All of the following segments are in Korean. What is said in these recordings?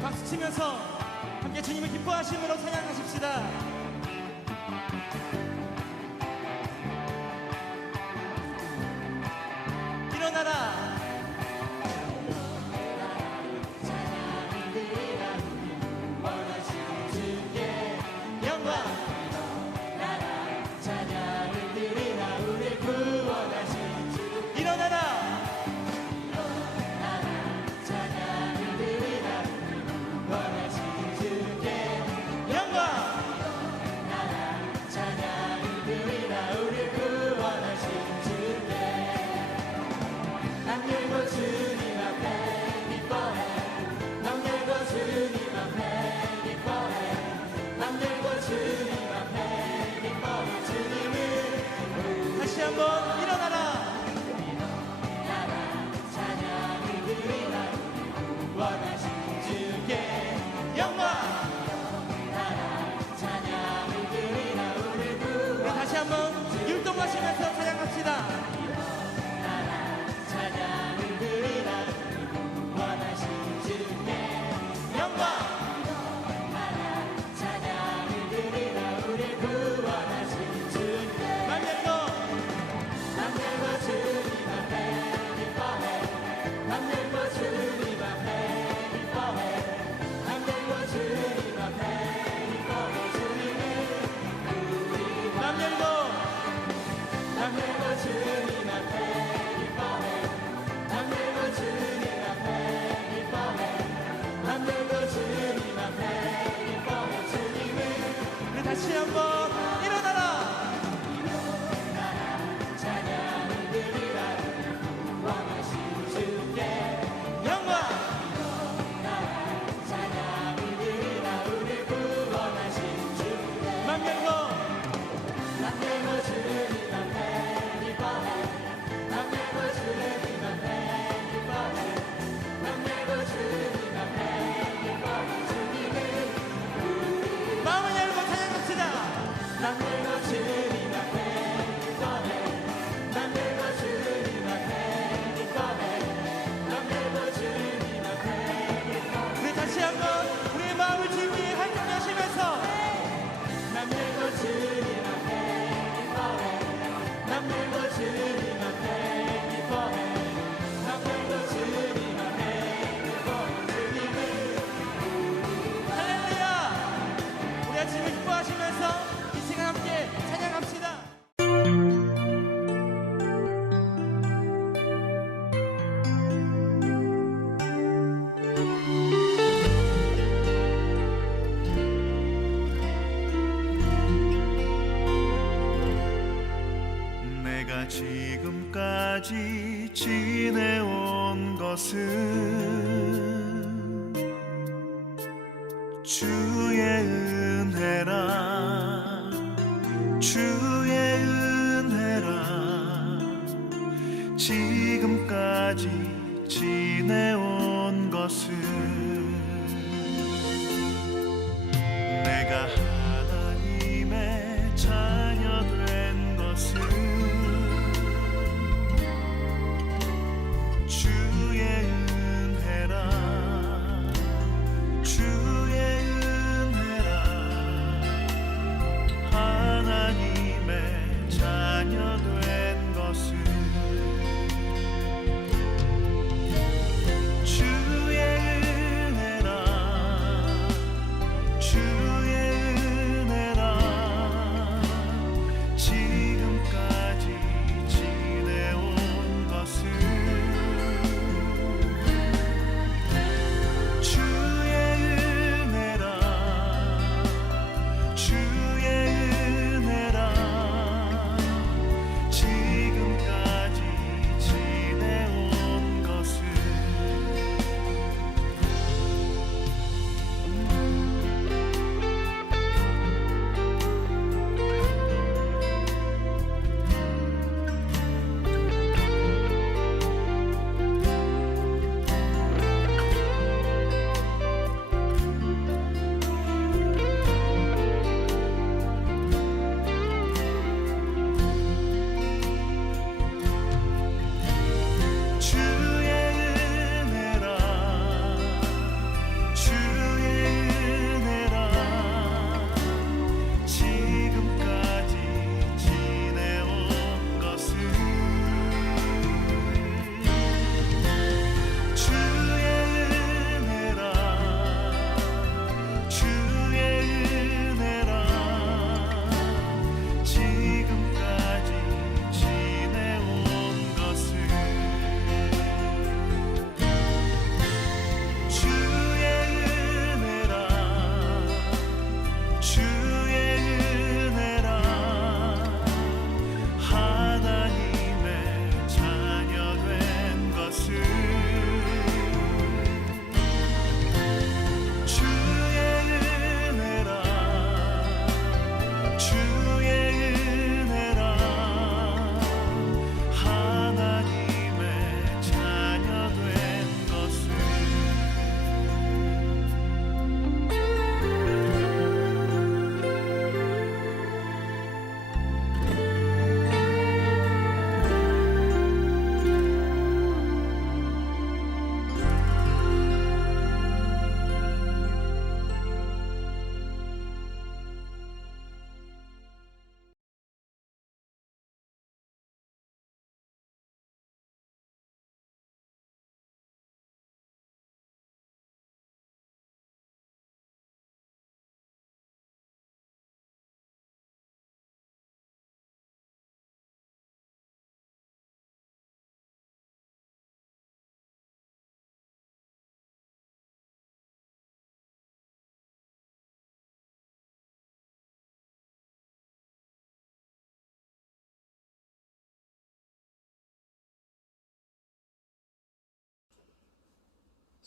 박수 치면서 함께 주님을 기뻐하심으로 찬양하십시다. 일어나라. 율동하시면서 찬양합시다. 다시 한번 일어나라. 찬양을 드리라. 원하신 주께 영광. 찬양을 드리라. 우리 구원하신 주께 맘 열고 주님 앞에 기뻐해. 맘 열고 주님 앞에 기뻐해. 맘 열고 주님 앞에 기뻐해. 주님을 마음을 열고 맘 열고 주님 앞에 기뻐해. 맘 열고 주님 앞에 기뻐해. 맘 열고 주님 앞에 기뻐해. 우리 다시 한번 우리의 마음을 주님께 활동하시면서 맘 열고 주님 앞에 기뻐해. 맘 열고 주님 앞에 기뻐해. 맘 열고 주님 앞에 기뻐해. 주님을 할렐루야. 우리 아침을 기뻐하시면서 함께 찬양합시다. 내가 지금까지 지내온 것은 주의 은혜라. 주의 은혜라. 지금까지 지내온 것은 내가 하나님의 자녀 된 것은 주의 은혜라. 주의 은혜라. 하나님의 자녀 된 것은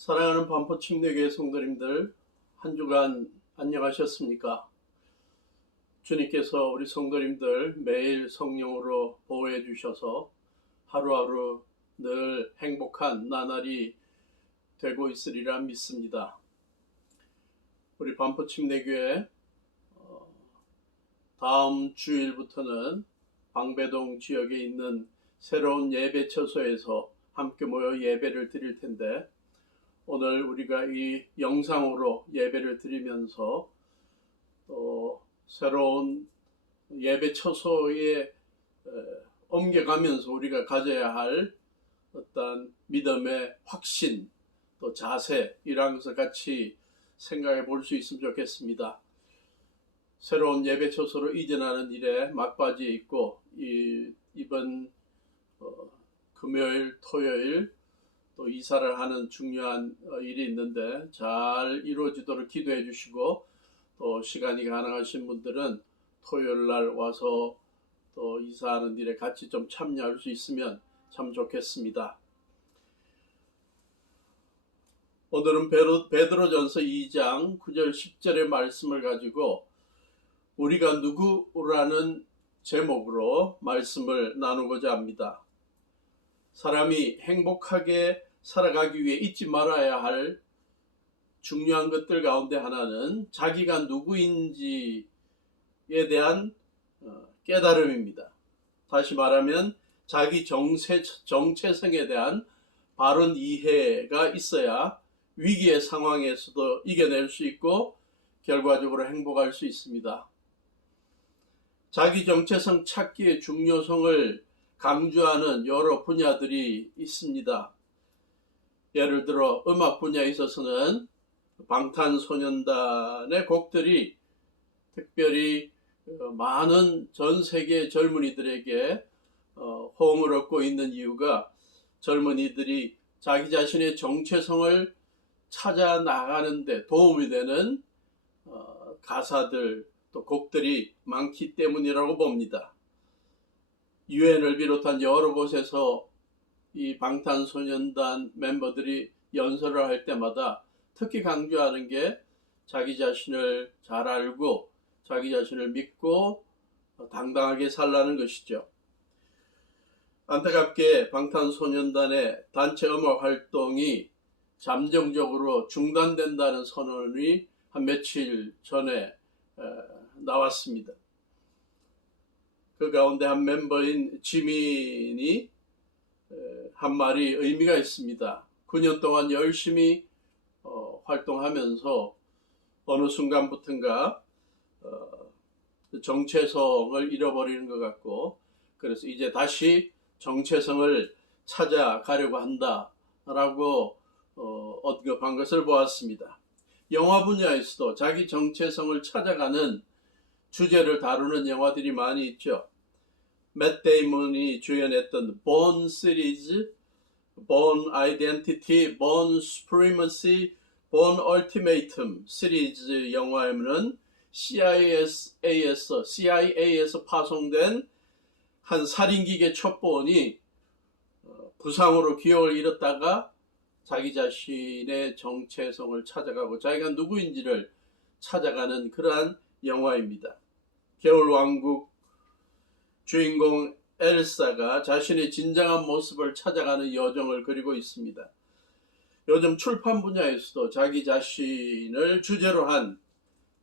사랑하는 반포 침례교회 성도님들, 한 주간 안녕하셨습니까? 주님께서 우리 성도님들 매일 성령으로 보호해 주셔서 하루하루 늘 행복한 나날이 되고 있으리라 믿습니다. 우리 반포 침례교회 다음 주일부터는 방배동 지역에 있는 새로운 예배처소에서 함께 모여 예배를 드릴 텐데, 오늘 우리가 이 영상으로 예배를 드리면서 또 새로운 예배 처소에 옮겨가면서 우리가 가져야 할 어떤 믿음의 확신, 또 자세, 이런 것을 같이 생각해 볼 수 있으면 좋겠습니다. 새로운 예배 처소로 이전하는 일에 막바지에 있고, 이번 금요일, 토요일 또 이사를 하는 중요한 일이 있는데 잘 이루어지도록 기도해 주시고, 또 시간이 가능하신 분들은 토요일 날 와서 또 이사하는 일에 같이 좀 참여할 수 있으면 참 좋겠습니다. 오늘은 베드로전서 2장 9절 10절의 말씀을 가지고 우리가 누구라는 제목으로 말씀을 나누고자 합니다. 사람이 행복하게 살아가기 위해 잊지 말아야 할 중요한 것들 가운데 하나는 자기가 누구인지에 대한 깨달음입니다. 다시 말하면 자기 정체성에 대한 바른 이해가 있어야 위기의 상황에서도 이겨낼 수 있고 결과적으로 행복할 수 있습니다. 자기 정체성 찾기의 중요성을 강조하는 여러 분야들이 있습니다. 예를 들어 음악 분야에 있어서는 방탄소년단의 곡들이 특별히 많은 전 세계 젊은이들에게 호응을 얻고 있는 이유가, 젊은이들이 자기 자신의 정체성을 찾아 나가는 데 도움이 되는 가사들, 또 곡들이 많기 때문이라고 봅니다. 유엔을 비롯한 여러 곳에서 이 방탄소년단 멤버들이 연설을 할 때마다 특히 강조하는 게 자기 자신을 잘 알고 자기 자신을 믿고 당당하게 살라는 것이죠. 안타깝게 방탄소년단의 단체 음악 활동이 잠정적으로 중단된다는 선언이 한 며칠 전에 나왔습니다. 그 가운데 한 멤버인 지민이 한 말이 의미가 있습니다. 9년 동안 열심히 활동하면서 어느 순간부터인가 정체성을 잃어버리는 것 같고, 그래서 이제 다시 정체성을 찾아가려고 한다라고 언급한 것을 보았습니다. 영화 분야에서도 자기 정체성을 찾아가는 주제를 다루는 영화들이 많이 있죠. 맷 데이먼이 주연했던 본 시리즈, 본 아이덴티티, 본 수프리머시, 본 얼티메이텀 시리즈 영화에는 CIA에서 파송된 한 살인기계 첩보원이 부상으로 기억을 잃었다가 자기 자신의 정체성을 찾아가고 자기가 누구인지를 찾아가는 그러한 영화입니다. 겨울왕국 주인공 엘사가 자신의 진정한 모습을 찾아가는 여정을 그리고 있습니다. 요즘 출판 분야에서도 자기 자신을 주제로 한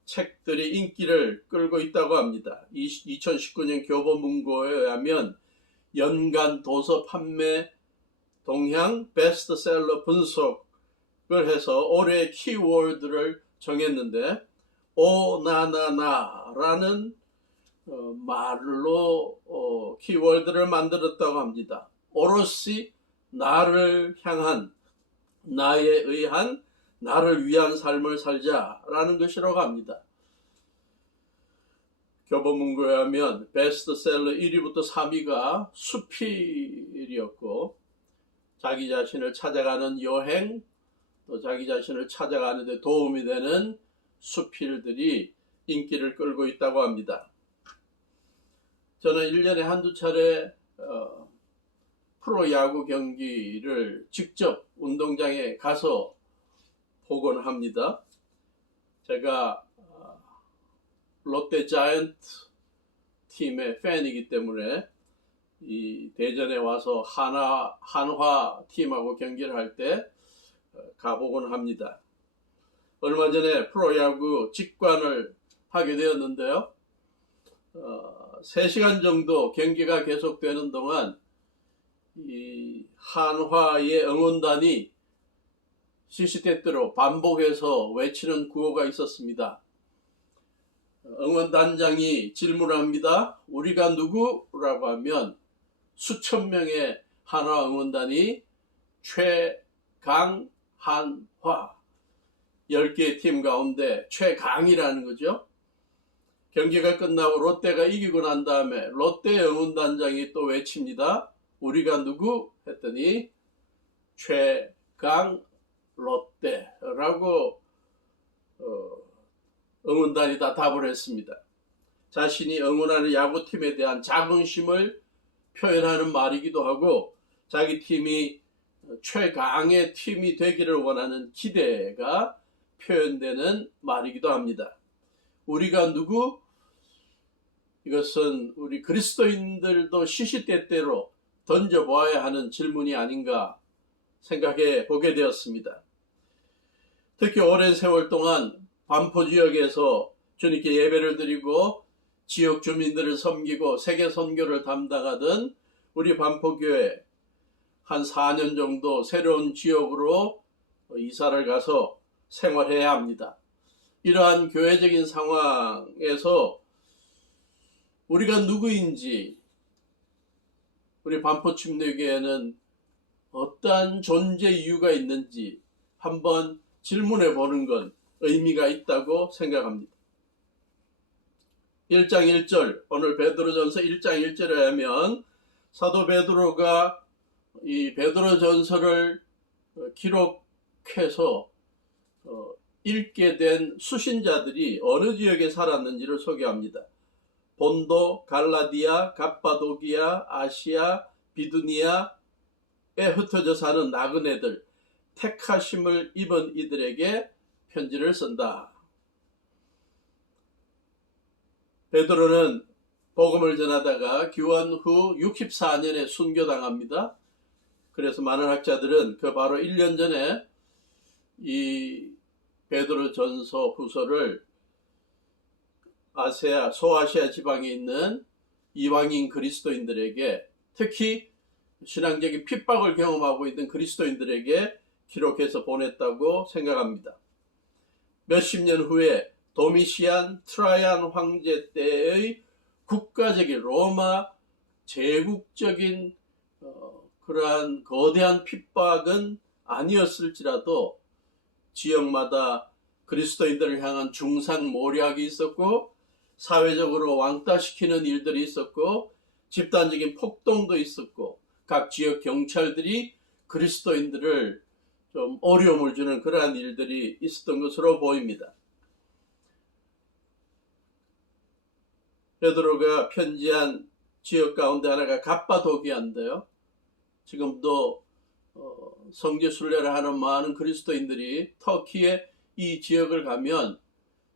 책들이 인기를 끌고 있다고 합니다. 2019년 교보문고에 의하면 연간 도서 판매 동향 베스트셀러 분석을 해서 올해의 키워드를 정했는데, 오나나나라는 말로 키워드를 만들었다고 합니다. 오롯이 나를 향한, 나에 의한, 나를 위한 삶을 살자라는 것이라고 합니다. 교보문고에 하면 베스트셀러 1위부터 3위가 수필이었고, 자기 자신을 찾아가는 여행, 또 자기 자신을 찾아가는 데 도움이 되는 수필들이 인기를 끌고 있다고 합니다. 저는 1년에 한두 차례 프로야구 경기를 직접 운동장에 가서 보곤 합니다. 제가 롯데 자이언트 팀의 팬이기 때문에 이 대전에 와서 한화 팀하고 경기를 할 때 가보곤 합니다. 얼마 전에 프로야구 직관을 하게 되었는데요. 3시간 정도 경기가 계속되는 동안 이 한화의 응원단이 시시때때로 반복해서 외치는 구호가 있었습니다. 응원단장이 질문합니다. 우리가 누구라고 하면 수천 명의 한화 응원단이 최강 한화 10개의 팀 가운데 최강이라는 거죠. 경기가 끝나고 롯데가 이기고 난 다음에 롯데 응원단장이 또 외칩니다. 우리가 누구? 했더니 최강 롯데라고 응원단이 다 답을 했습니다. 자신이 응원하는 야구팀에 대한 자긍심을 표현하는 말이기도 하고 자기 팀이 최강의 팀이 되기를 원하는 기대가 표현되는 말이기도 합니다. 우리가 누구? 이것은 우리 그리스도인들도 시시때때로 던져보아야 하는 질문이 아닌가 생각해 보게 되었습니다. 특히 오랜 세월 동안 반포 지역에서 주님께 예배를 드리고 지역 주민들을 섬기고 세계 선교를 담당하던 우리 반포교회 한 4년 정도 새로운 지역으로 이사를 가서 생활해야 합니다. 이러한 교회적인 상황에서 우리가 누구인지 우리 반포 침례교회는 어떠한 존재 이유가 있는지 한번 질문해 보는 건 의미가 있다고 생각합니다. 1장 1절, 오늘 베드로전서 1장 1절에 하면 사도 베드로가 이 베드로전서를 기록해서 읽게 된 수신자들이 어느 지역에 살았는지를 소개합니다. 본도, 갈라디아, 갑바도기아, 아시아, 비두니아에 흩어져 사는 나그네들, 택하심을 입은 이들에게 편지를 쓴다. 베드로는 복음을 전하다가 귀환 후 64년에 순교당합니다. 그래서 많은 학자들은 그 바로 1년 전에 이 베드로전서 후서를 소아시아 지방에 있는 이방인 그리스도인들에게, 특히 신앙적인 핍박을 경험하고 있는 그리스도인들에게 기록해서 보냈다고 생각합니다. 몇십 년 후에 도미시안 트라이안 황제 때의 국가적인 로마 제국적인 그러한 거대한 핍박은 아니었을지라도 지역마다 그리스도인들을 향한 중상모략이 있었고 사회적으로 왕따시키는 일들이 있었고 집단적인 폭동도 있었고 각 지역 경찰들이 그리스도인들을 좀 어려움을 주는 그러한 일들이 있었던 것으로 보입니다. 베드로가 편지한 지역 가운데 하나가 갑바도기아인데요. 지금도 성지 순례를 하는 많은 그리스도인들이 터키의 이 지역을 가면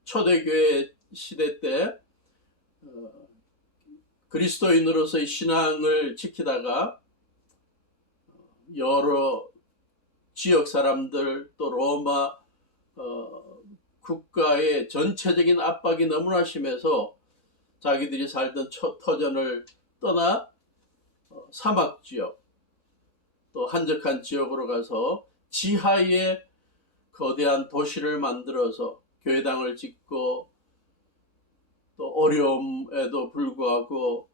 초대교회 시대 때 그리스도인으로서의 신앙을 지키다가 여러 지역 사람들 또 로마 국가의 전체적인 압박이 너무나 심해서 자기들이 살던 터전을 떠나 사막 지역 또 한적한 지역으로 가서 지하에 거대한 도시를 만들어서 교회당을 짓고 또 어려움에도 불구하고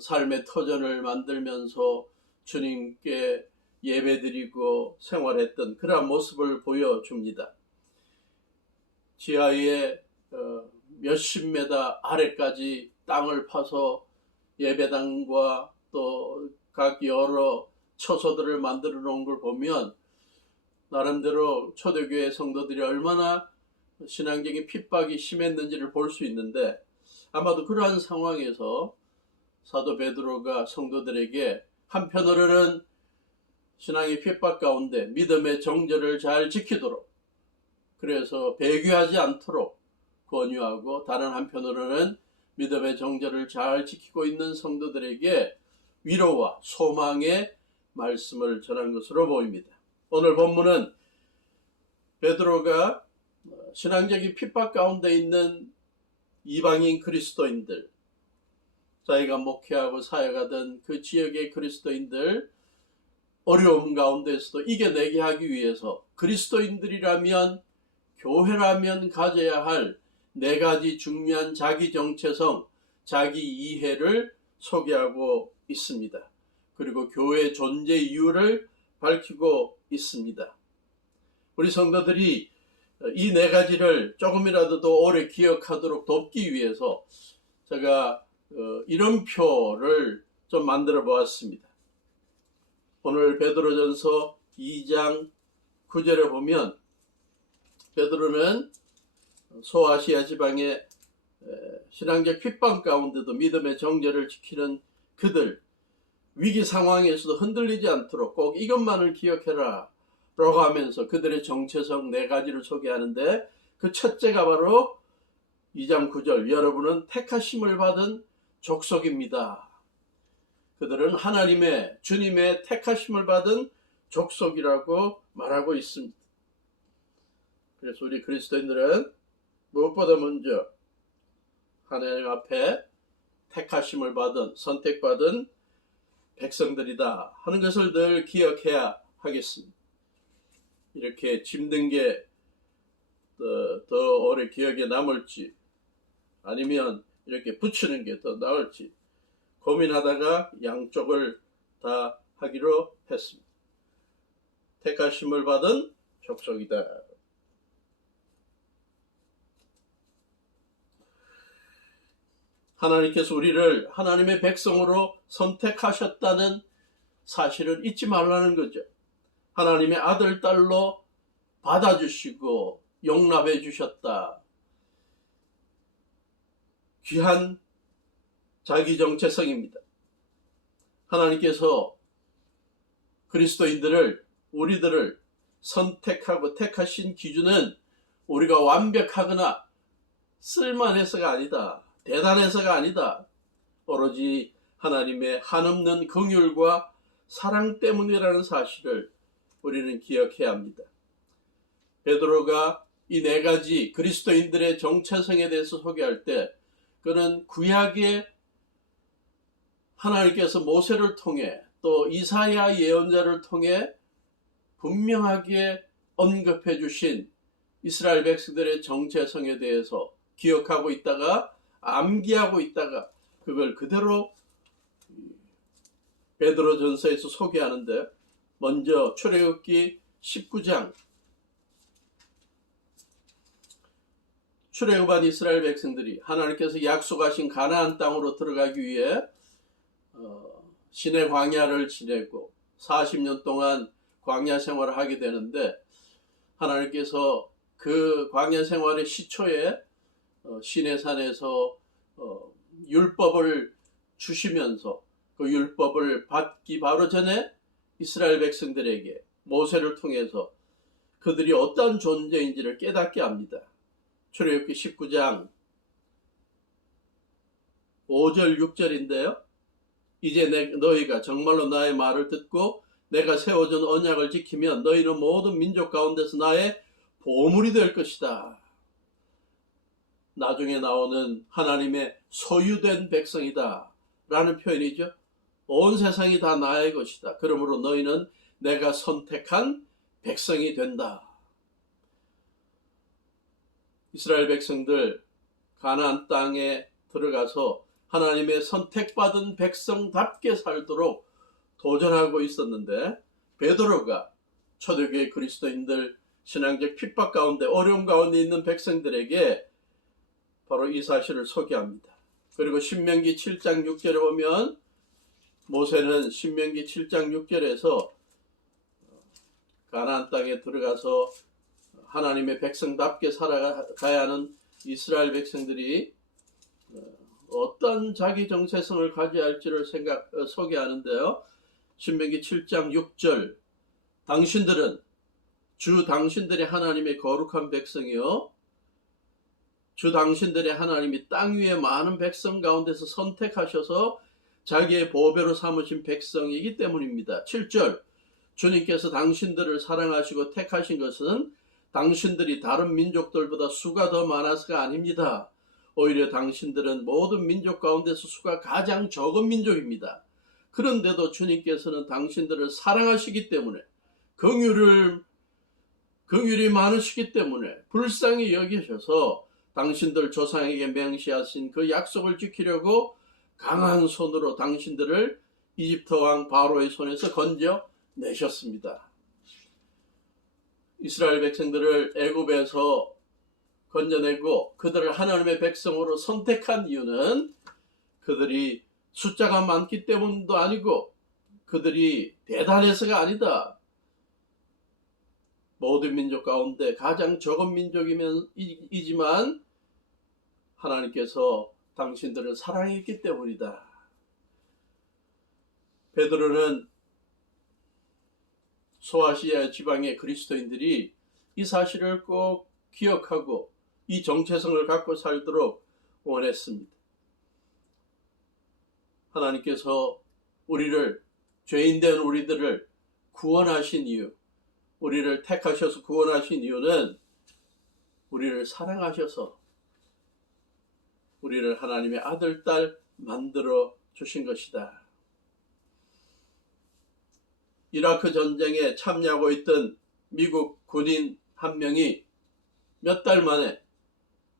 삶의 터전을 만들면서 주님께 예배드리고 생활했던 그러한 모습을 보여줍니다. 지하에 몇십 메다 아래까지 땅을 파서 예배당과 또 각 여러 처소들을 만들어 놓은 걸 보면 나름대로 초대교회 성도들이 얼마나 신앙적인 핍박이 심했는지를 볼 수 있는데 아마도 그러한 상황에서 사도 베드로가 성도들에게 한편으로는 신앙의 핍박 가운데 믿음의 정절을 잘 지키도록 그래서 배교하지 않도록 권유하고, 다른 한편으로는 믿음의 정절을 잘 지키고 있는 성도들에게 위로와 소망의 말씀을 전한 것으로 보입니다. 오늘 본문은 베드로가 신앙적인 핍박 가운데 있는 이방인 그리스도인들, 자기가 목회하고 사역하던 그 지역의 그리스도인들 어려움 가운데서도 이겨내게 하기 위해서 그리스도인들이라면, 교회라면 가져야 할 4가지 중요한 자기 정체성, 자기 이해를 소개하고 있습니다. 그리고 교회의 존재 이유를 밝히고 있습니다. 우리 성도들이 이 4가지를 조금이라도 더 오래 기억하도록 돕기 위해서 제가 이름표를 좀 만들어 보았습니다. 오늘 베드로전서 2장 9절에 보면 베드로는 소아시아 지방의 신앙적 핍박 가운데도 믿음의 정절을 지키는 그들, 위기 상황에서도 흔들리지 않도록 꼭 이것만을 기억해라 라고 하면서 그들의 정체성 4가지를 소개하는데, 그 첫째가 바로 2장 9절, 여러분은 택하심을 받은 족속입니다. 그들은 하나님의, 주님의 택하심을 받은 족속이라고 말하고 있습니다. 그래서 우리 그리스도인들은 무엇보다 먼저 하나님 앞에 택하심을 받은, 선택받은 백성들이다 하는 것을 늘 기억해야 하겠습니다. 이렇게 짚는 게 더 오래 기억에 남을지, 아니면 이렇게 붙이는 게 더 나을지 고민하다가 양쪽을 다 하기로 했습니다. 택하심을 받은 족속이다. 하나님께서 우리를 하나님의 백성으로 선택하셨다는 사실을 잊지 말라는 거죠. 하나님의 아들, 딸로 받아주시고 용납해 주셨다. 귀한 자기 정체성입니다. 하나님께서 그리스도인들을, 우리들을 선택하고 택하신 기준은 우리가 완벽하거나 쓸만해서가 아니다, 대단해서가 아니다, 오로지 하나님의 한없는 긍휼과 사랑 때문이라는 사실을 우리는 기억해야 합니다. 베드로가 이 4가지 그리스도인들의 정체성에 대해서 소개할 때, 그는 구약의 하나님께서 모세를 통해 또 이사야 예언자를 통해 분명하게 언급해 주신 이스라엘 백성들의 정체성에 대해서 기억하고 있다가, 암기하고 있다가 그걸 그대로 베드로전서에서 소개하는데, 먼저 출애굽기 19장, 출애굽한 이스라엘 백성들이 하나님께서 약속하신 가나안 땅으로 들어가기 위해 시내 광야를 지내고 40년 동안 광야 생활을 하게 되는데, 하나님께서 그 광야 생활의 시초에 시내산에서 율법을 주시면서 그 율법을 받기 바로 전에 이스라엘 백성들에게 모세를 통해서 그들이 어떤 존재인지를 깨닫게 합니다. 출애굽기 19장 5절 6절인데요. 이제 너희가 정말로 나의 말을 듣고 내가 세워준 언약을 지키면 너희는 모든 민족 가운데서 나의 보물이 될 것이다. 나중에 나오는 하나님의 소유된 백성이다 라는 표현이죠. 온 세상이 다 나의 것이다. 그러므로 너희는 내가 선택한 백성이 된다. 이스라엘 백성들 가나안 땅에 들어가서 하나님의 선택받은 백성답게 살도록 도전하고 있었는데, 베드로가 초대교회 그리스도인들, 신앙적 핍박 가운데, 어려움 가운데 있는 백성들에게 바로 이 사실을 소개합니다. 그리고 신명기 7장 6절에 보면 모세는 신명기 7장 6절에서 가나안 땅에 들어가서 하나님의 백성답게 살아가야 하는 이스라엘 백성들이 어떤 자기 정체성을 가져야 할지를 소개하는데요. 신명기 7장 6절, 당신들은 주 당신들의 하나님의 거룩한 백성이요 주 당신들의 하나님이 땅 위에 많은 백성 가운데서 선택하셔서 자기의 보배로 삼으신 백성이기 때문입니다. 7절 주님께서 당신들을 사랑하시고 택하신 것은 당신들이 다른 민족들보다 수가 더 많아서가 아닙니다. 오히려 당신들은 모든 민족 가운데서 수가 가장 적은 민족입니다. 그런데도 주님께서는 당신들을 사랑하시기 때문에 긍휼이 많으시기 때문에 불쌍히 여기셔서 당신들 조상에게 맹세하신 그 약속을 지키려고 강한 손으로 당신들을 이집트 왕 바로의 손에서 건져내셨습니다. 이스라엘 백성들을 애굽에서 건져내고 그들을 하나님의 백성으로 선택한 이유는 그들이 숫자가 많기 때문도 아니고 그들이 대단해서가 아니다. 모든 민족 가운데 가장 적은 민족이지만 하나님께서 당신들을 사랑했기 때문이다. 베드로는 소아시아 지방의 그리스도인들이 이 사실을 꼭 기억하고 이 정체성을 갖고 살도록 원했습니다. 하나님께서 죄인된 우리들을 구원하신 이유, 우리를 택하셔서 구원하신 이유는 우리를 사랑하셔서 우리를 하나님의 아들, 딸 만들어 주신 것이다. 이라크 전쟁에 참여하고 있던 미국 군인 한 명이 몇 달 만에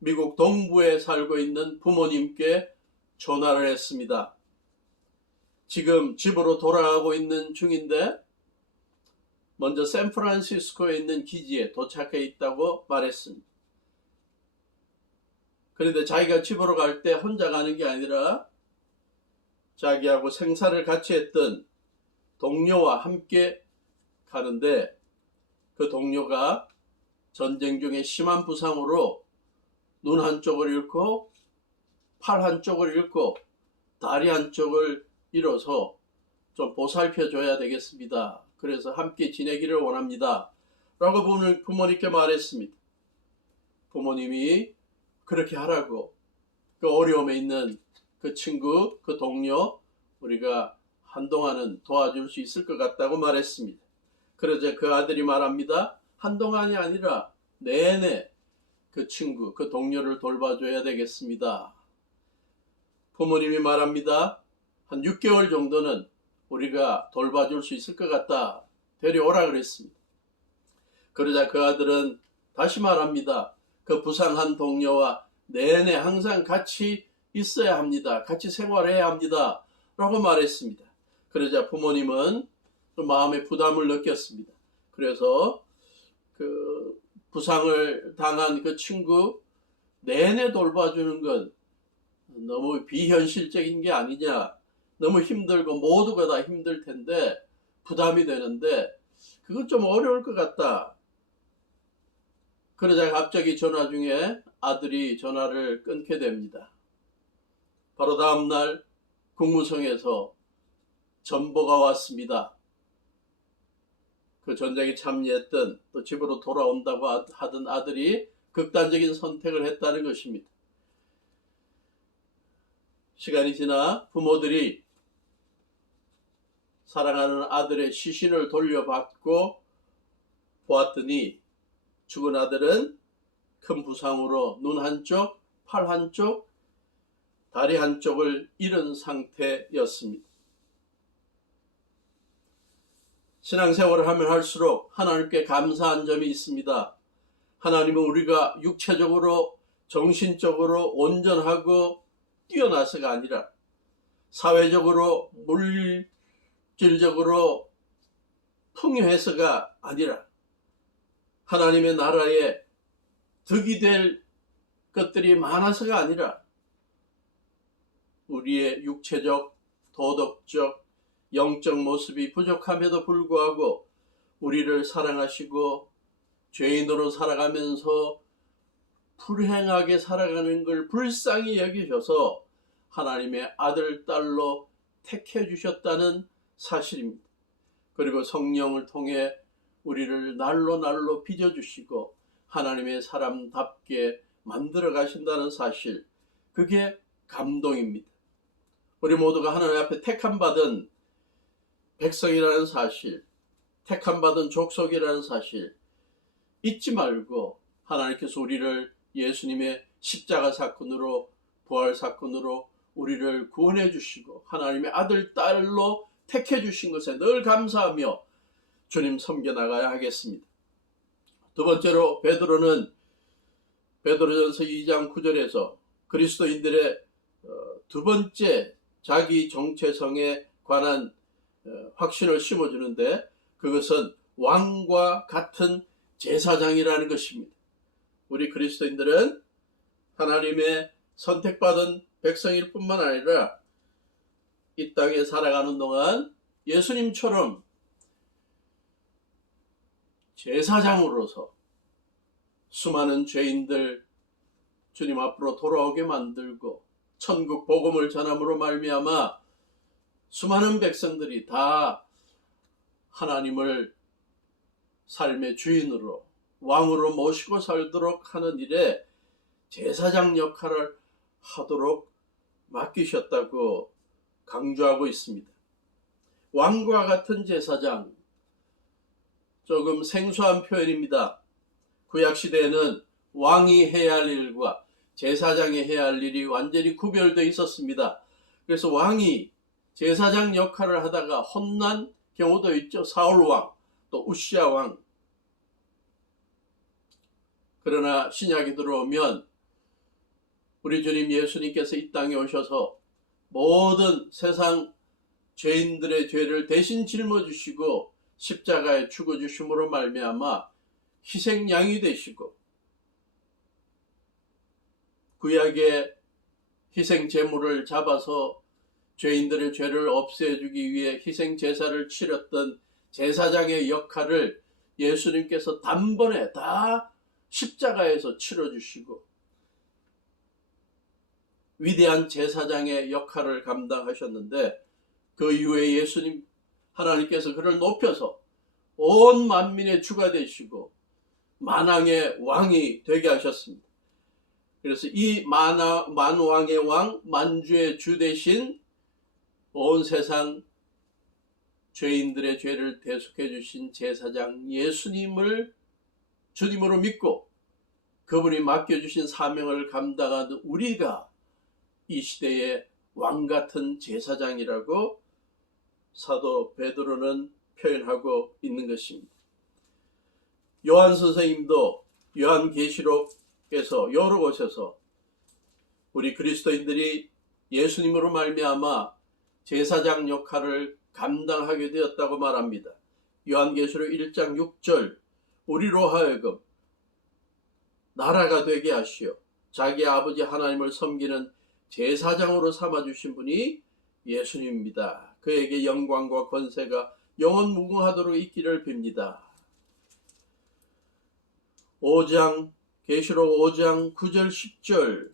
미국 동부에 살고 있는 부모님께 전화를 했습니다. 지금 집으로 돌아가고 있는 중인데 먼저 샌프란시스코에 있는 기지에 도착해 있다고 말했습니다. 그런데 자기가 집으로 갈 때 혼자 가는 게 아니라 자기하고 생사를 같이 했던 동료와 함께 가는데 그 동료가 전쟁 중에 심한 부상으로 눈 한쪽을 잃고 팔 한쪽을 잃고 다리 한쪽을 잃어서 좀 보살펴 줘야 되겠습니다. 그래서 함께 지내기를 원합니다. 라고 부모님께 말했습니다. 부모님이 그렇게 하라고 그 어려움에 있는 그 친구, 그 동료 우리가 한동안은 도와줄 수 있을 것 같다고 말했습니다. 그러자 그 아들이 말합니다. 한동안이 아니라 내내 그 친구, 그 동료를 돌봐줘야 되겠습니다. 부모님이 말합니다. 한 6개월 정도는 우리가 돌봐줄 수 있을 것 같다. 데려오라 그랬습니다. 그러자 그 아들은 다시 말합니다. 그 부상한 동료와 내내 항상 같이 있어야 합니다. 같이 생활해야 합니다. 라고 말했습니다. 그러자 부모님은 좀 마음의 부담을 느꼈습니다. 그래서 그 부상을 당한 그 친구 내내 돌봐주는 건 너무 비현실적인 게 아니냐. 너무 힘들고 모두가 다 힘들 텐데 부담이 되는데 그건 좀 어려울 것 같다. 그러자 갑자기 전화 중에 아들이 전화를 끊게 됩니다. 바로 다음날 국무성에서 전보가 왔습니다. 그 전쟁에 참여했던 또 집으로 돌아온다고 하던 아들이 극단적인 선택을 했다는 것입니다. 시간이 지나 부모들이 사랑하는 아들의 시신을 돌려받고 보았더니 죽은 아들은 큰 부상으로 눈 한쪽, 팔 한쪽, 다리 한쪽을 잃은 상태였습니다. 신앙생활을 하면 할수록 하나님께 감사한 점이 있습니다. 하나님은 우리가 육체적으로, 정신적으로 온전하고 뛰어나서가 아니라 사회적으로, 물질적으로 풍요해서가 아니라 하나님의 나라에 득이 될 것들이 많아서가 아니라 우리의 육체적, 도덕적, 영적 모습이 부족함에도 불구하고 우리를 사랑하시고 죄인으로 살아가면서 불행하게 살아가는 걸 불쌍히 여기셔서 하나님의 아들, 딸로 택해 주셨다는 사실입니다. 그리고 성령을 통해 우리를 날로 날로 빚어주시고 하나님의 사람답게 만들어 가신다는 사실, 그게 감동입니다. 우리 모두가 하나님 앞에 택함받은 백성이라는 사실, 택함받은 족속이라는 사실 잊지 말고 하나님께서 우리를 예수님의 십자가 사건으로, 부활 사건으로 우리를 구원해 주시고 하나님의 아들, 딸로 택해 주신 것에 늘 감사하며 주님 섬겨나가야 하겠습니다. 두 번째로 베드로는 베드로전서 2장 9절에서 그리스도인들의 두 번째 자기 정체성에 관한 확신을 심어주는데, 그것은 왕과 같은 제사장이라는 것입니다. 우리 그리스도인들은 하나님의 선택받은 백성일 뿐만 아니라 이 땅에 살아가는 동안 예수님처럼 제사장으로서 수많은 죄인들 주님 앞으로 돌아오게 만들고 천국 복음을 전함으로 말미암아 수많은 백성들이 다 하나님을 삶의 주인으로, 왕으로 모시고 살도록 하는 일에 제사장 역할을 하도록 맡기셨다고 강조하고 있습니다. 왕과 같은 제사장, 조금 생소한 표현입니다. 구약시대에는 왕이 해야 할 일과 제사장이 해야 할 일이 완전히 구별되어 있었습니다. 그래서 왕이 제사장 역할을 하다가 혼난 경우도 있죠. 사울왕, 또 우시아왕. 그러나 신약이 들어오면 우리 주님 예수님께서 이 땅에 오셔서 모든 세상 죄인들의 죄를 대신 짊어지시고 십자가에 죽어주심으로 말미암아 희생양이 되시고, 구약의 희생 제물을 잡아서 죄인들의 죄를 없애주기 위해 희생 제사를 치렀던 제사장의 역할을 예수님께서 단번에 다 십자가에서 치러주시고 위대한 제사장의 역할을 감당하셨는데, 그 이후에 예수님 하나님께서 그를 높여서 온 만민의 주가 되시고 만왕의 왕이 되게 하셨습니다. 그래서 이 만왕의 왕, 만주의 주 대신 온 세상 죄인들의 죄를 대속해 주신 제사장 예수님을 주님으로 믿고 그분이 맡겨주신 사명을 감당하는 우리가 이 시대의 왕같은 제사장이라고 사도 베드로는 표현하고 있는 것입니다. 요한 선생님도 요한계시록에서 여러 곳에서 우리 그리스도인들이 예수님으로 말미암아 제사장 역할을 감당하게 되었다고 말합니다. 요한계시록 1장 6절, 우리로 하여금 나라가 되게 하시어 자기 아버지 하나님을 섬기는 제사장으로 삼아주신 분이 예수님입니다. 그에게 영광과 권세가 영원 무궁하도록 있기를 빕니다. 5장, 계시록 5장 9절 10절,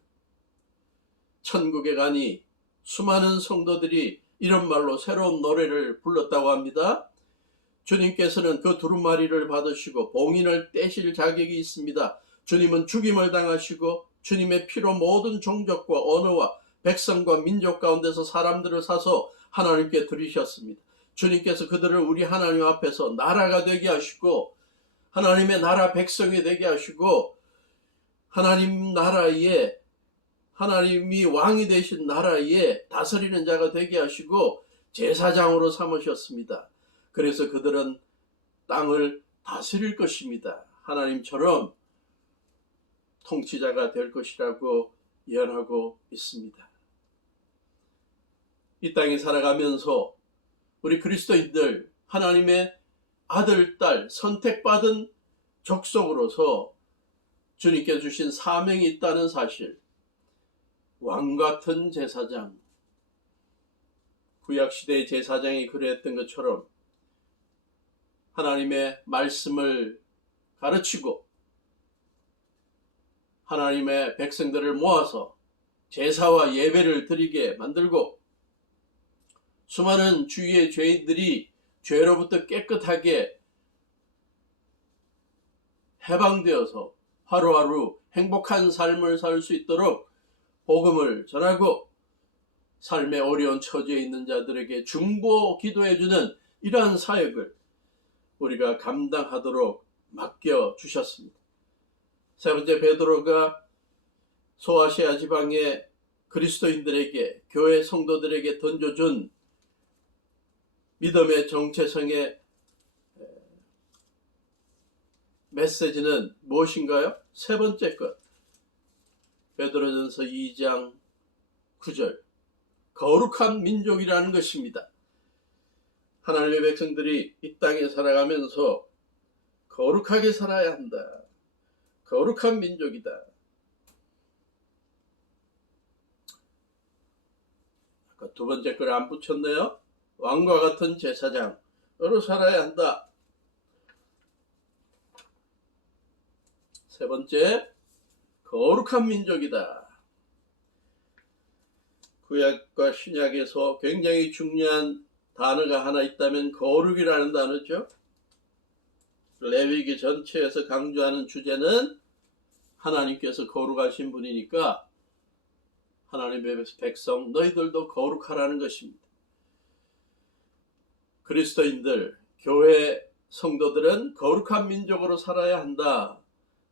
천국에 가니 수많은 성도들이 이런 말로 새로운 노래를 불렀다고 합니다. 주님께서는 그 두루마리를 받으시고 봉인을 떼실 자격이 있습니다. 주님은 죽임을 당하시고 주님의 피로 모든 종족과 언어와 백성과 민족 가운데서 사람들을 사서 하나님께 드리셨습니다. 주님께서 그들을 우리 하나님 앞에서 나라가 되게 하시고 하나님의 나라 백성이 되게 하시고 하나님 나라에, 하나님이 왕이 되신 나라에 다스리는 자가 되게 하시고 제사장으로 삼으셨습니다. 그래서 그들은 땅을 다스릴 것입니다. 하나님처럼 통치자가 될 것이라고 예언하고 있습니다. 이 땅에 살아가면서 우리 그리스도인들, 하나님의 아들, 딸, 선택받은 족속으로서 주님께 주신 사명이 있다는 사실, 왕같은 제사장, 구약시대의 제사장이 그랬던 것처럼 하나님의 말씀을 가르치고 하나님의 백성들을 모아서 제사와 예배를 드리게 만들고 수많은 주위의 죄인들이 죄로부터 깨끗하게 해방되어서 하루하루 행복한 삶을 살 수 있도록 복음을 전하고 삶의 어려운 처지에 있는 자들에게 중보 기도해주는 이러한 사역을 우리가 감당하도록 맡겨주셨습니다. 세 번째, 베드로가 소아시아 지방의 그리스도인들에게, 교회 성도들에게 던져준 믿음의 정체성의 메시지는 무엇인가요? 세 번째 것, 베드로전서 2장 9절, 거룩한 민족이라는 것입니다. 하나님의 백성들이 이 땅에 살아가면서 거룩하게 살아야 한다. 거룩한 민족이다. 아까 두 번째 걸 안 붙였네요. 왕과 같은 제사장으로 살아야 한다. 세 번째, 거룩한 민족이다. 구약과 신약에서 굉장히 중요한 단어가 하나 있다면 거룩이라는 단어죠. 레위기 전체에서 강조하는 주제는 하나님께서 거룩하신 분이니까 하나님의 백성 너희들도 거룩하라는 것입니다. 그리스도인들, 교회 성도들은 거룩한 민족으로 살아야 한다.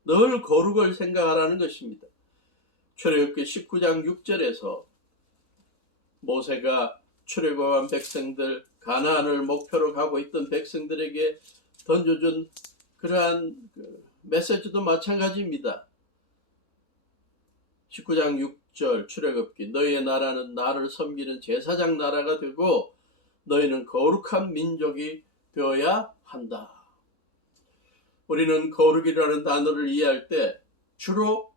늘 거룩을 생각하라는 것입니다. 출애굽기 19장 6절에서 모세가 출애굽한 백성들, 가나안을 목표로 가고 있던 백성들에게 던져준 그러한 메시지도 마찬가지입니다. 19장 6절 출애굽기, 너희의 나라는 나를 섬기는 제사장 나라가 되고 너희는 거룩한 민족이 되어야 한다. 우리는 거룩이라는 단어를 이해할 때 주로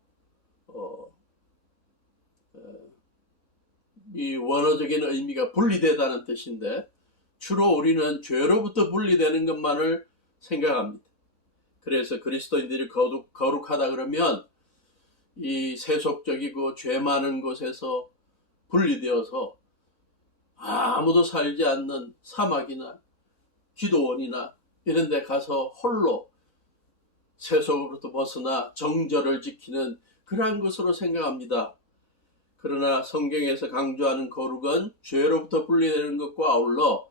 이 원어적인 의미가 분리되다는 뜻인데, 주로 우리는 죄로부터 분리되는 것만을 생각합니다. 그래서 그리스도인들이 거룩하다 그러면 이 세속적이고 죄 많은 곳에서 분리되어서 아무도 살지 않는 사막이나 기도원이나 이런 데 가서 홀로 세속으로부터 벗어나 정절을 지키는 그러한 것으로 생각합니다. 그러나 성경에서 강조하는 거룩은 죄로부터 분리되는 것과 아울러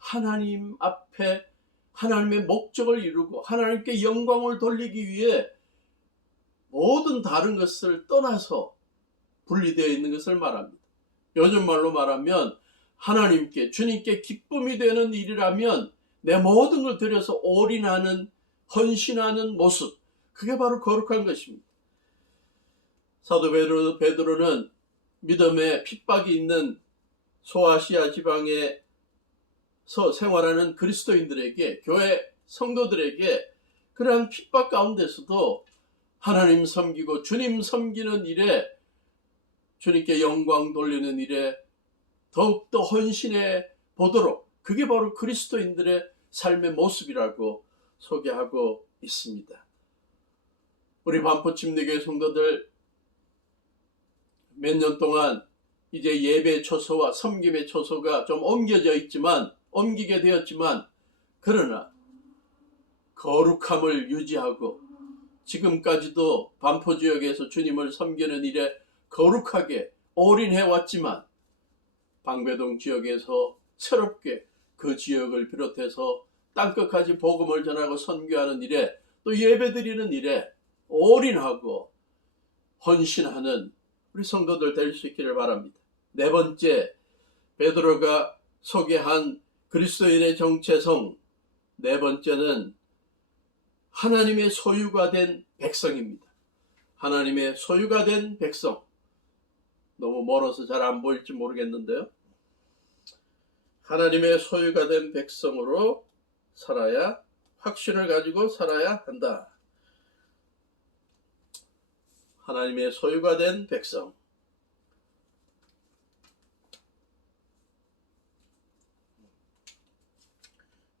하나님 앞에 하나님의 목적을 이루고 하나님께 영광을 돌리기 위해 모든 다른 것을 떠나서 분리되어 있는 것을 말합니다. 요즘 말로 말하면 하나님께, 주님께 기쁨이 되는 일이라면 내 모든 걸 들여서 올인하는, 헌신하는 모습, 그게 바로 거룩한 것입니다. 사도 베드로는 믿음의 핍박이 있는 소아시아 지방에서 생활하는 그리스도인들에게, 교회 성도들에게 그러한 핍박 가운데서도 하나님 섬기고 주님 섬기는 일에, 주님께 영광 돌리는 일에 더욱더 헌신해 보도록, 그게 바로 그리스도인들의 삶의 모습이라고 소개하고 있습니다. 우리 반포침례교회 성도들 몇 년 동안 이제 예배 초소와 섬김의 초소가 좀 옮기게 되었지만, 그러나 거룩함을 유지하고 지금까지도 반포 지역에서 주님을 섬기는 일에 거룩하게 올인해 왔지만, 방배동 지역에서 새롭게 그 지역을 비롯해서 땅끝까지 복음을 전하고 선교하는 일에, 또 예배드리는 일에 올인하고 헌신하는 우리 성도들 될 수 있기를 바랍니다. 네 번째, 베드로가 소개한 그리스도인의 정체성, 네 번째는 하나님의 소유가 된 백성입니다. 하나님의 소유가 된 백성. 너무 멀어서 잘 안 보일지 모르겠는데요. 하나님의 소유가 된 백성으로 살아야, 확신을 가지고 살아야 한다. 하나님의 소유가 된 백성.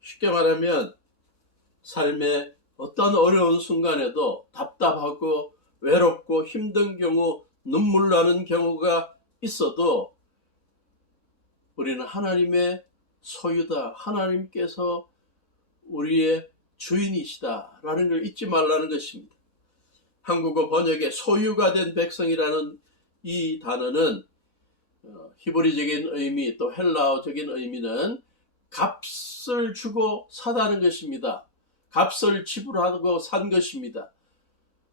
쉽게 말하면 삶의 어떤 어려운 순간에도 답답하고 외롭고 힘든 경우, 눈물 나는 경우가 있어도 우리는 하나님의 소유다. 하나님께서 우리의 주인이시다라는 걸 잊지 말라는 것입니다. 한국어 번역에 소유가 된 백성이라는 이 단어는 히브리적인 의미 또 헬라어적인 의미는 값을 주고 사다는 것입니다. 값을 지불하고 산 것입니다.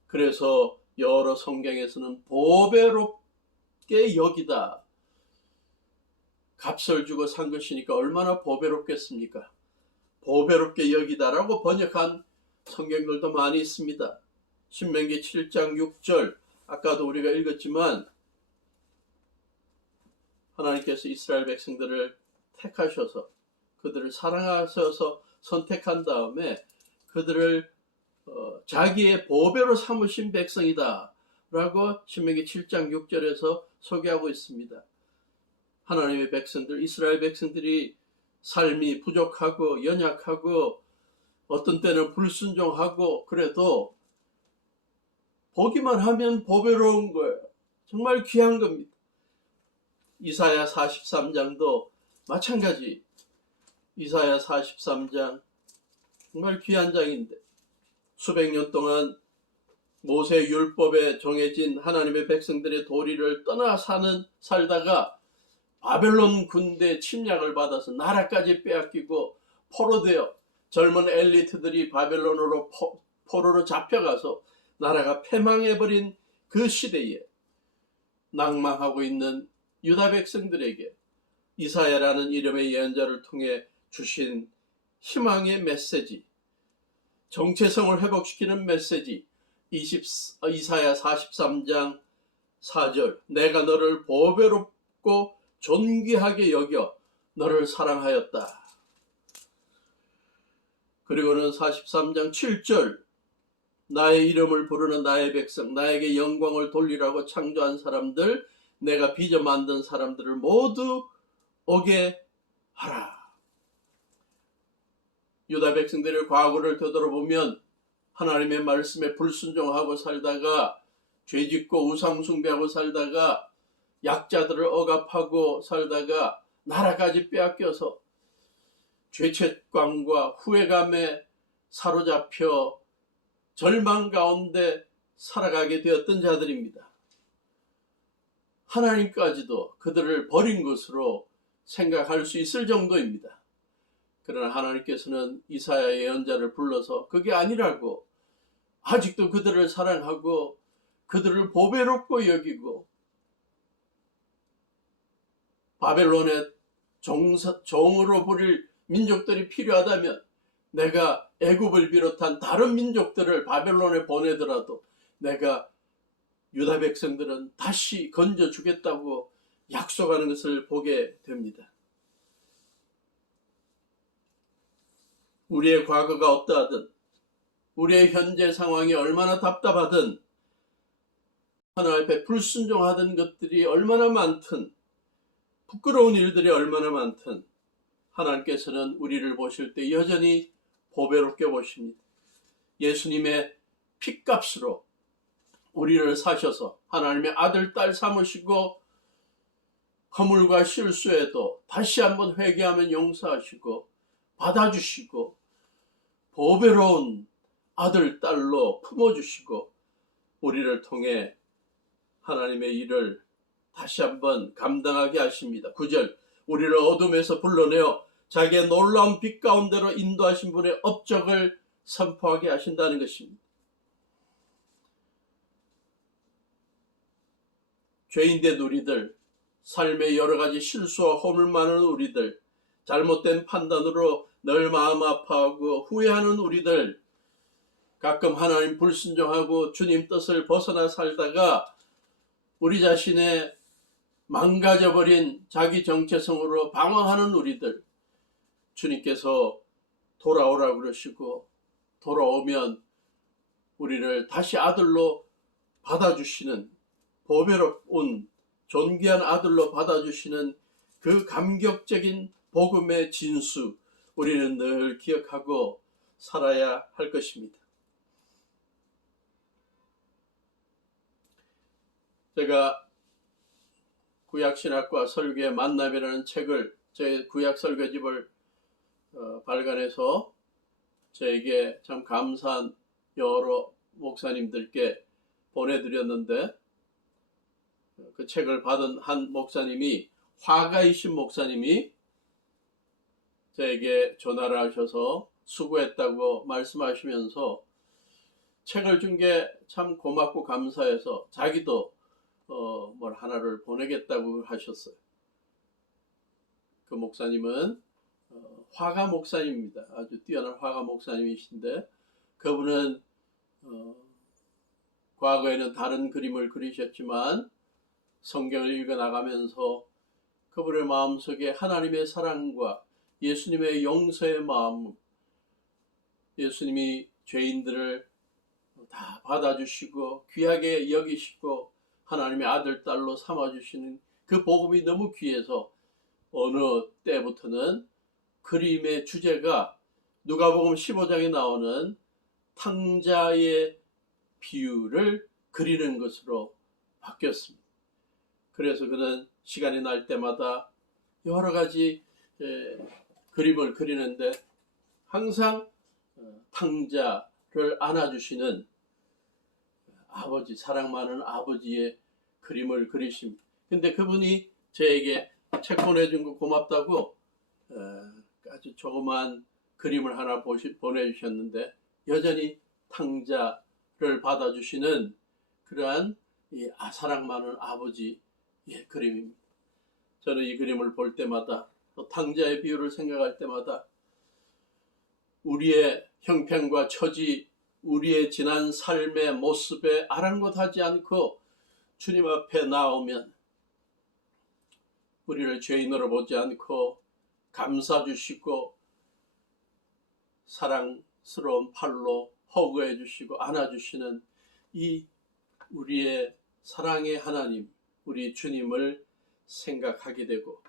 그래서 여러 성경에서는 보배롭게 여기다. 값을 주고 산 것이니까 얼마나 보배롭겠습니까? 보배롭게 여기다라고 번역한 성경들도 많이 있습니다. 신명기 7장 6절 아까도 우리가 읽었지만 하나님께서 이스라엘 백성들을 택하셔서 그들을 사랑하셔서 선택한 다음에 그들을 자기의 보배로 삼으신 백성이다 라고 신명기 7장 6절에서 소개하고 있습니다. 하나님의 백성들, 이스라엘 백성들이 삶이 부족하고 연약하고 어떤 때는 불순종하고 그래도 보기만 하면 보배로운 거예요. 정말 귀한 겁니다. 이사야 43장도 마찬가지. 이사야 43장 정말 귀한 장인데 수백 년 동안 모세 율법에 정해진 하나님의 백성들의 도리를 떠나 살다가 바벨론 군대 침략을 받아서 나라까지 빼앗기고 포로되어 젊은 엘리트들이 바벨론으로 포로로 잡혀가서 나라가 패망해버린 그 시대에 낭망하고 있는 유다 백성들에게 이사야라는 이름의 예언자를 통해 주신 희망의 메시지, 정체성을 회복시키는 메시지, 이사야 43장 4절 내가 너를 보배롭고 존귀하게 여겨 너를 사랑하였다. 그리고는 43장 7절 나의 이름을 부르는 나의 백성, 나에게 영광을 돌리라고 창조한 사람들, 내가 빚어 만든 사람들을 모두 오게 하라. 유다 백성들의 과거를 되돌아보면 하나님의 말씀에 불순종하고 살다가 죄짓고 우상숭배하고 살다가 약자들을 억압하고 살다가 나라까지 빼앗겨서 죄책감과 후회감에 사로잡혀 절망 가운데 살아가게 되었던 자들입니다. 하나님까지도 그들을 버린 것으로 생각할 수 있을 정도입니다. 그러나 하나님께서는 이사야 예언자를 불러서 그게 아니라고 아직도 그들을 사랑하고 그들을 보배롭고 여기고 바벨론의 종으로 부릴 민족들이 필요하다면 내가 애굽을 비롯한 다른 민족들을 바벨론에 보내더라도 내가 유다 백성들은 다시 건져주겠다고 약속하는 것을 보게 됩니다. 우리의 과거가 어떠하든 우리의 현재 상황이 얼마나 답답하든 하나님 앞에 불순종하던 것들이 얼마나 많든 부끄러운 일들이 얼마나 많든 하나님께서는 우리를 보실 때 여전히 보배롭게 보십니다. 예수님의 핏값으로 우리를 사셔서 하나님의 아들, 딸 삼으시고 허물과 실수에도 다시 한번 회개하면 용서하시고 받아주시고 보배로운 아들, 딸로 품어주시고 우리를 통해 하나님의 일을 다시 한번 감당하게 하십니다. 9절 우리를 어둠에서 불러내어 자기의 놀라운 빛 가운데로 인도하신 분의 업적을 선포하게 하신다는 것입니다. 죄인된 우리들, 삶의 여러 가지 실수와 허물 많은 우리들, 잘못된 판단으로 늘 마음 아파하고 후회하는 우리들, 가끔 하나님 불순종하고 주님 뜻을 벗어나 살다가 우리 자신의 망가져버린 자기 정체성으로 방황하는 우리들, 주님께서 돌아오라고 그러시고 돌아오면 우리를 다시 아들로 받아주시는 보배로운 존귀한 아들로 받아주시는 그 감격적인 복음의 진수 우리는 늘 기억하고 살아야 할 것입니다. 제가 구약신학과 설교의 만남이라는 책을 제 구약 설교집을 발간해서 저에게 참 감사한 여러 목사님들께 보내드렸는데 그 책을 받은 한 목사님이 화가이신 목사님이 저에게 전화를 하셔서 수고했다고 말씀하시면서 책을 준 게 참 고맙고 감사해서 자기도 뭘 하나를 보내겠다고 하셨어요. 그 목사님은 화가 목사님입니다. 아주 뛰어난 화가 목사님이신데 그분은 과거에는 다른 그림을 그리셨지만 성경을 읽어나가면서 그분의 마음속에 하나님의 사랑과 예수님의 용서의 마음, 예수님이 죄인들을 다 받아주시고 귀하게 여기시고 하나님의 아들, 딸로 삼아주시는 그 복음이 너무 귀해서 어느 때부터는 그림의 주제가 누가복음 15장에 나오는 탕자의 비유를 그리는 것으로 바뀌었습니다. 그래서 그는 시간이 날 때마다 여러 가지 그림을 그리는데 항상 탕자를 안아주시는 아버지, 사랑 많은 아버지의 그림을 그리십니다. 근데 그분이 저에게 책 보내준 거 고맙다고 아주 조그만 그림을 하나 보내주셨는데 여전히 탕자를 받아주시는 그러한 이 사랑 많은 아버지의 그림입니다. 저는 이 그림을 볼 때마다 또 탕자의 비유를 생각할 때마다 우리의 형편과 처지, 우리의 지난 삶의 모습에 아랑곳하지 않고 주님 앞에 나오면 우리를 죄인으로 보지 않고 감싸 주시고 사랑스러운 팔로 허구해 주시고 안아 주시는 이 우리의 사랑의 하나님, 우리 주님을 생각하게 되고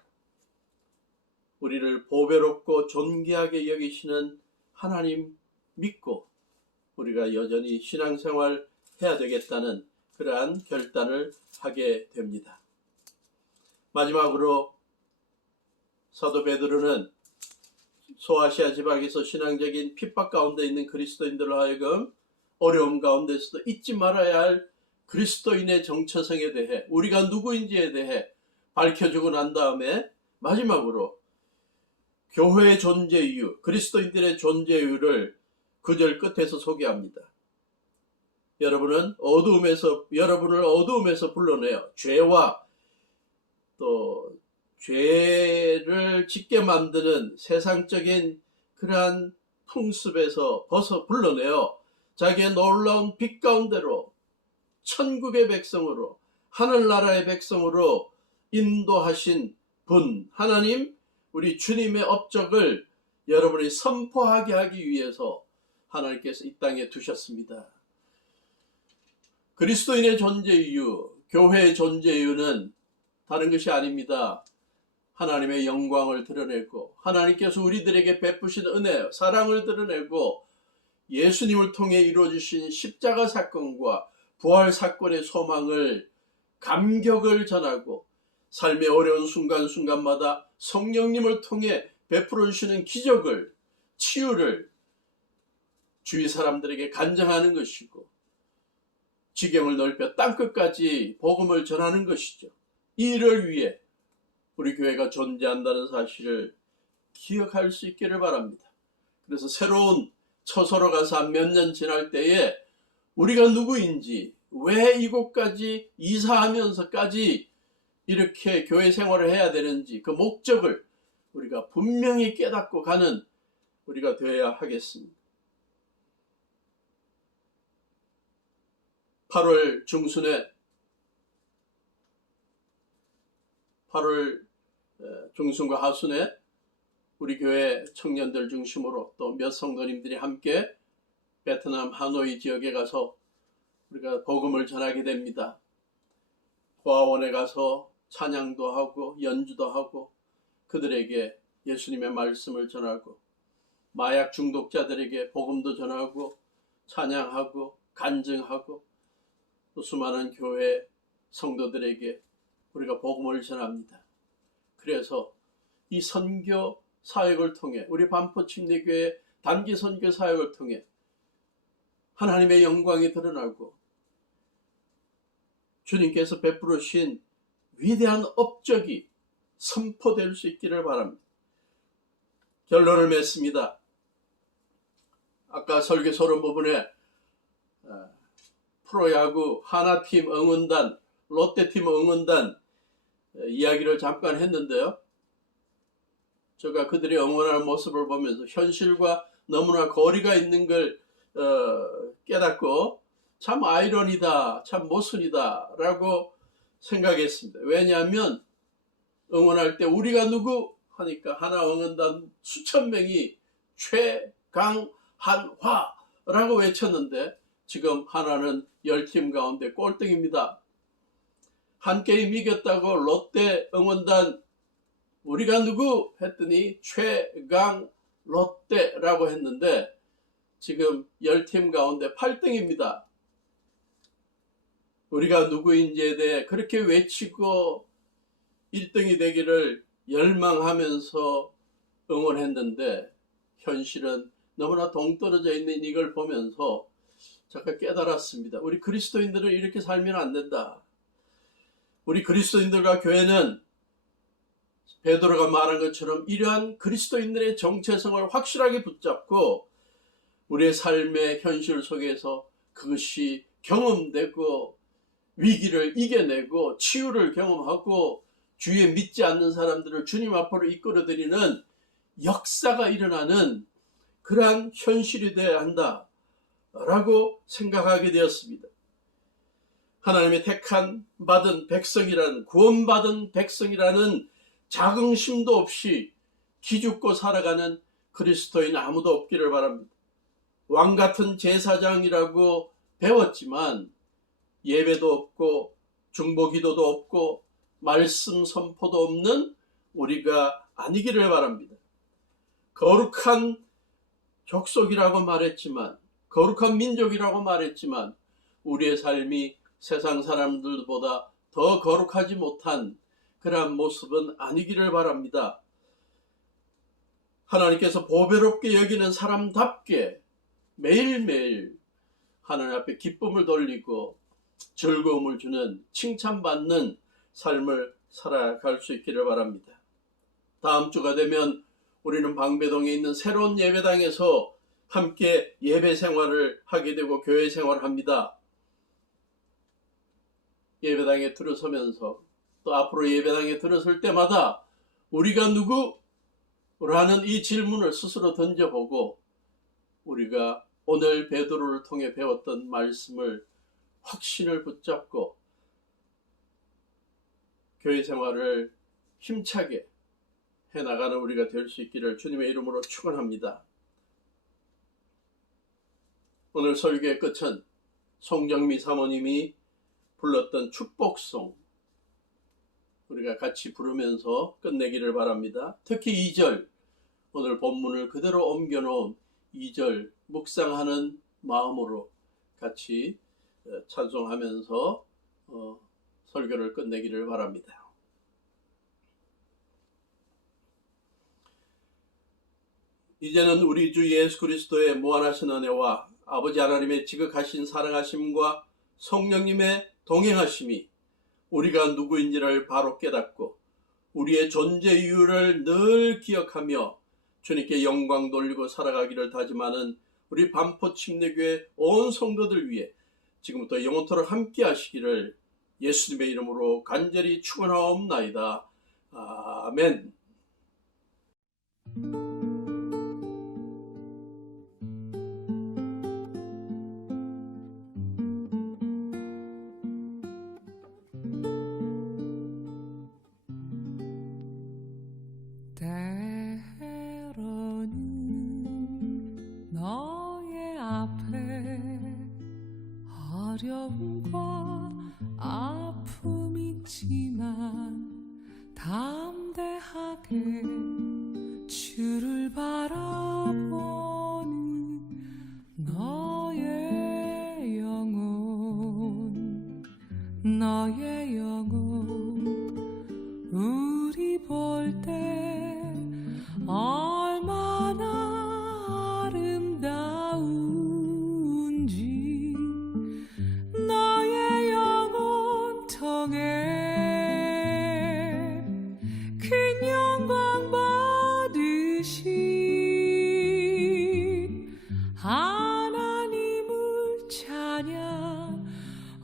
우리를 보배롭고 존귀하게 여기시는 하나님 믿고 우리가 여전히 신앙생활 해야 되겠다는 그러한 결단을 하게 됩니다. 마지막으로 사도 베드로는 소아시아 지방에서 신앙적인 핍박 가운데 있는 그리스도인들로 하여금 어려움 가운데서도 잊지 말아야 할 그리스도인의 정체성에 대해 우리가 누구인지에 대해 밝혀주고 난 다음에 마지막으로 교회의 존재 이유, 그리스도인들의 존재 이유를 9절 끝에서 소개합니다. 여러분을 어두움에서 불러내어 죄와 또 죄를 짓게 만드는 세상적인 그러한 풍습에서 불러내어 자기의 놀라운 빛 가운데로 천국의 백성으로 하늘나라의 백성으로 인도하신 분 하나님 우리 주님의 업적을 여러분이 선포하게 하기 위해서 하나님께서 이 땅에 두셨습니다. 그리스도인의 존재 이유, 교회의 존재 이유는 다른 것이 아닙니다. 하나님의 영광을 드러내고 하나님께서 우리들에게 베푸신 은혜, 사랑을 드러내고 예수님을 통해 이루어주신 십자가 사건과 부활 사건의 소망을 감격을 전하고 삶의 어려운 순간순간마다 성령님을 통해 베풀어 주시는 기적을, 치유를 주위 사람들에게 간증하는 것이고 지경을 넓혀 땅끝까지 복음을 전하는 것이죠. 이 일을 위해 우리 교회가 존재한다는 사실을 기억할 수 있기를 바랍니다. 그래서 새로운 처소로 가서 한 몇 년 지날 때에 우리가 누구인지 왜 이곳까지 이사하면서까지 이렇게 교회 생활을 해야 되는지 그 목적을 우리가 분명히 깨닫고 가는 우리가 되어야 하겠습니다. 8월 중순과 하순에 우리 교회 청년들 중심으로 또 몇 성도님들이 함께 베트남 하노이 지역에 가서 우리가 복음을 전하게 됩니다. 고아원에 가서 찬양도 하고 연주도 하고 그들에게 예수님의 말씀을 전하고 마약 중독자들에게 복음도 전하고 찬양하고 간증하고 또 수많은 교회 성도들에게 우리가 복음을 전합니다. 그래서 이 선교 사역을 통해 우리 반포 침례교회 단기 선교 사역을 통해 하나님의 영광이 드러나고 주님께서 베풀으신 위대한 업적이 선포될 수 있기를 바랍니다. 결론을 맺습니다. 아까 설교서론 부분에 프로야구 하나팀 응원단, 롯데팀 응원단 이야기를 잠깐 했는데요. 제가 그들이 응원하는 모습을 보면서 현실과 너무나 거리가 있는 걸 깨닫고 참 아이러니다, 참 모순이다 라고 생각했습니다. 왜냐하면 응원할 때 우리가 누구 하니까 하나 응원단 수천 명이 최강한화라고 외쳤는데 지금 하나는 10팀 가운데 꼴등입니다. 한 게임 이겼다고 롯데 응원단 우리가 누구 했더니 최강 롯데라고 했는데 지금 10팀 가운데 8등입니다. 우리가 누구인지에 대해 그렇게 외치고 1등이 되기를 열망하면서 응원했는데 현실은 너무나 동떨어져 있는 이걸 보면서 제가 깨달았습니다. 우리 그리스도인들은 이렇게 살면 안 된다. 우리 그리스도인들과 교회는 베드로가 말한 것처럼 이러한 그리스도인들의 정체성을 확실하게 붙잡고 우리의 삶의 현실 속에서 그것이 경험되고 위기를 이겨내고 치유를 경험하고 주위에 믿지 않는 사람들을 주님 앞으로 이끌어들이는 역사가 일어나는 그러한 현실이 되어야 한다라고 생각하게 되었습니다. 하나님의 택한 받은 백성이라는 구원받은 백성이라는 자긍심도 없이 기죽고 살아가는 그리스도인 아무도 없기를 바랍니다. 왕같은 제사장이라고 배웠지만 예배도 없고 중보기도도 없고 말씀 선포도 없는 우리가 아니기를 바랍니다. 거룩한 족속이라고 말했지만 거룩한 민족이라고 말했지만 우리의 삶이 세상 사람들보다 더 거룩하지 못한 그러한 모습은 아니기를 바랍니다. 하나님께서 보배롭게 여기는 사람답게 매일매일 하나님 앞에 기쁨을 돌리고 즐거움을 주는 칭찬받는 삶을 살아갈 수 있기를 바랍니다. 다음 주가 되면 우리는 방배동에 있는 새로운 예배당에서 함께 예배 생활을 하게 되고 교회 생활을 합니다. 예배당에 들어서면서 또 앞으로 예배당에 들어설 때마다 우리가 누구라는 이 질문을 스스로 던져보고 우리가 오늘 베드로를 통해 배웠던 말씀을 확신을 붙잡고 교회 생활을 힘차게 해나가는 우리가 될 수 있기를 주님의 이름으로 축원합니다. 오늘 설교의 끝은 송정미 사모님이 불렀던 축복송 우리가 같이 부르면서 끝내기를 바랍니다. 특히 2절 오늘 본문을 그대로 옮겨놓은 2절 묵상하는 마음으로 같이 찬송하면서 설교를 끝내기를 바랍니다. 이제는 우리 주 예수 그리스도의 무한하신 은혜와 아버지 하나님의 지극하신 사랑하심과 성령님의 동행하심이 우리가 누구인지를 바로 깨닫고 우리의 존재 이유를 늘 기억하며 주님께 영광 돌리고 살아가기를 다짐하는 우리 반포 침례교회 온 성도들 위해 지금부터 영원토록 함께 하시기를 예수님의 이름으로 간절히 축원하옵나이다. 아멘. 때로는 너의 앞에 어려움과 아픔 있지만 담대하게 주를 바라보는 너의 영혼 우리 볼 때 얼마나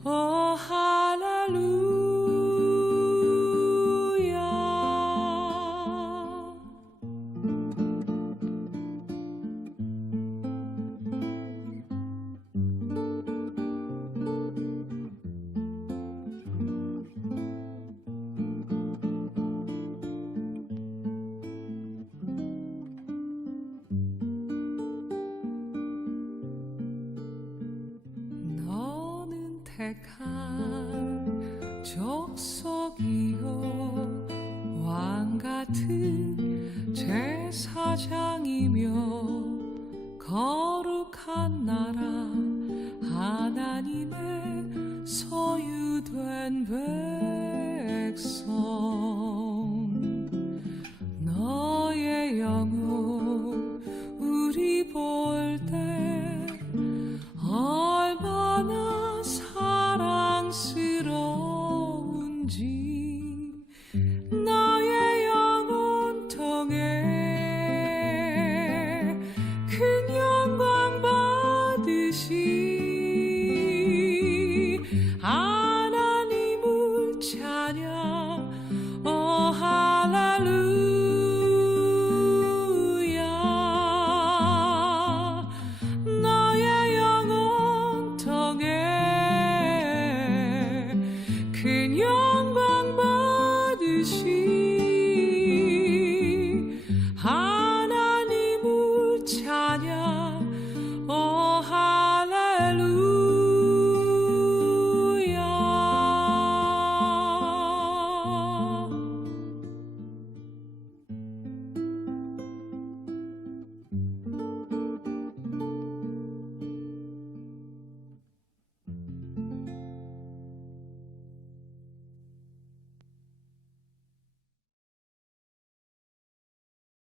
오 할렐루야 너는 택한 족속이요 왕같은 제사장이며 거룩한 나라 하나님의 소유된 백성